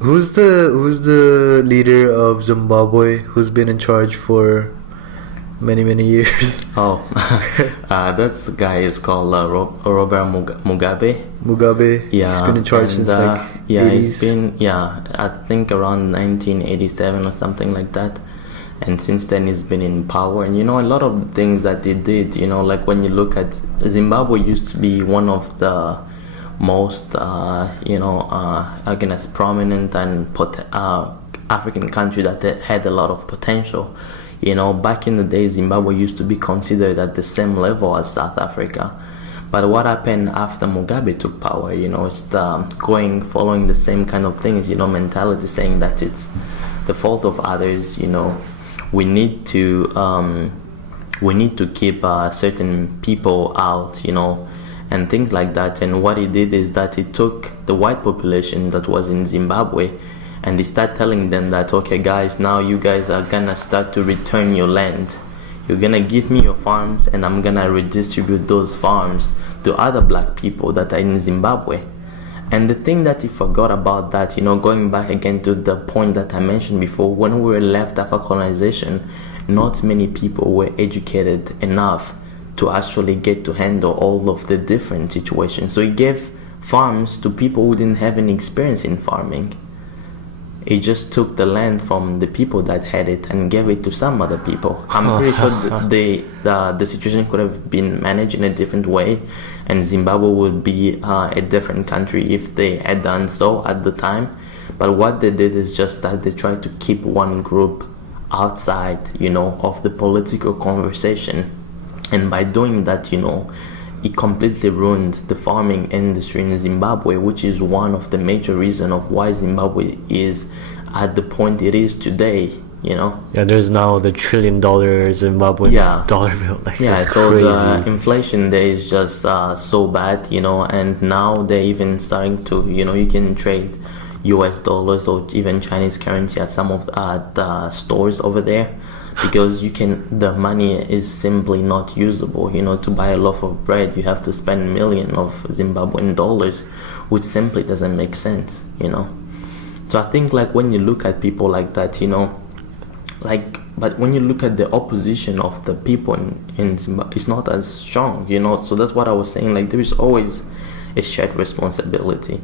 Who's the leader of Zimbabwe who's been in charge for many years? Oh, that's the guy is called Robert Mugabe. Mugabe. Yeah, He's been in charge since like 80s. He's been I think around 1987 or something like that. And since then he's been in power. And a lot of the things that he did, like when you look at Zimbabwe, used to be one of the most again, prominent and African country that had a lot of potential. Back in the day, Zimbabwe used to be considered at the same level as South Africa. But what happened after Mugabe took power, it's following the same kind of things, mentality, saying that it's the fault of others. We need to keep certain people out, and things like that. And what he did is that he took the white population that was in Zimbabwe, and he started telling them that, okay guys, now you guys are gonna start to return your land. You're gonna give me your farms, and I'm gonna redistribute those farms to other black people that are in Zimbabwe. And the thing that he forgot about that, going back again to the point that I mentioned before, when we were left after colonization, not many people were educated enough to actually get to handle all of the different situations. So he gave farms to people who didn't have any experience in farming. He just took the land from the people that had it and gave it to some other people. I'm pretty sure the situation could have been managed in a different way, and Zimbabwe would be a different country if they had done so at the time. But what they did is just that they tried to keep one group outside, of the political conversation. And by doing that, it completely ruined the farming industry in Zimbabwe, which is one of the major reasons of why Zimbabwe is at the point it is today, Yeah, there's now the $1 trillion Zimbabwean dollar bill. That's so crazy. the inflation there is just so bad, and now they're even starting to, you can trade US dollars or even Chinese currency at some of the stores over there. Because the money is simply not usable. To buy a loaf of bread, you have to spend millions of Zimbabwean dollars, which simply doesn't make sense. So I think when you look at people like that, but when you look at the opposition of the people in Zimbabwe, it's not as strong. So that's what I was saying. There is always a shared responsibility.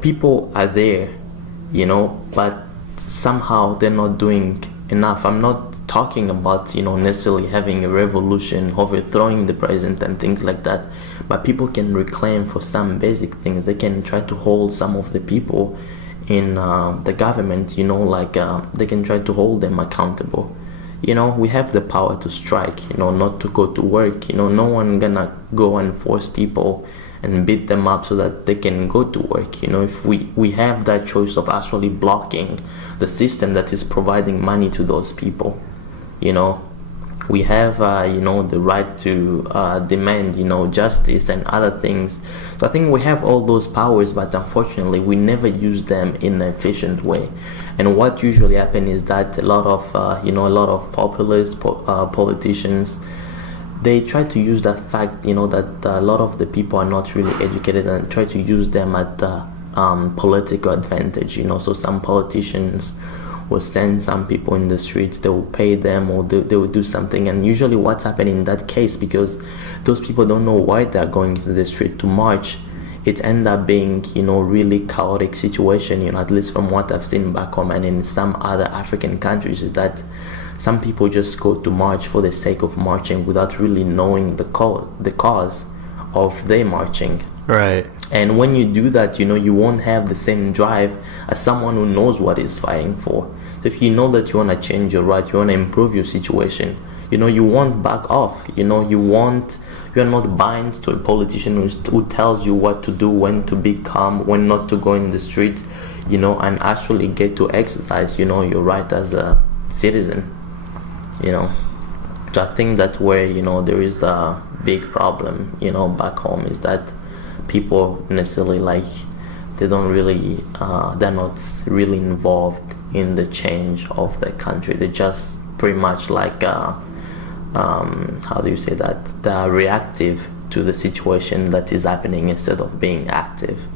People are there, but somehow they're not doing enough. I'm not talking about necessarily having a revolution, overthrowing the president and things like that, but people can reclaim for some basic things. They can try to hold some of the people in the government, they can try to hold them accountable. We have the power to strike, not to go to work. No one gonna go and force people and beat them up so that they can go to work. If we have that choice of actually blocking the system that is providing money to those people, we have the right to demand justice and other things. So I think we have all those powers, but unfortunately we never use them in an efficient way. And what usually happens is that a lot of populist politicians, they try to use that fact, that a lot of the people are not really educated, and try to use them at political advantage. So some politicians will send some people in the streets, they will pay them, or they will do something. And usually what's happening in that case, because those people don't know why they're going to the street to march, it ends up being really chaotic situation. At least from what I've seen back home and in some other African countries, is that some people just go to march for the sake of marching without really knowing the cause of their marching. Right. And when you do that, you won't have the same drive as someone who knows what he's fighting for. So if you know that you want to change your right, you want to improve your situation, you won't back off. You're not bind to a politician who tells you what to do, when to be calm, when not to go in the street, and actually get to exercise, your right as a citizen. So I think that's where, there is a big problem, back home, is that people necessarily they're not really involved in the change of the country. They're just pretty much how do you say that? They're reactive to the situation that is happening instead of being active,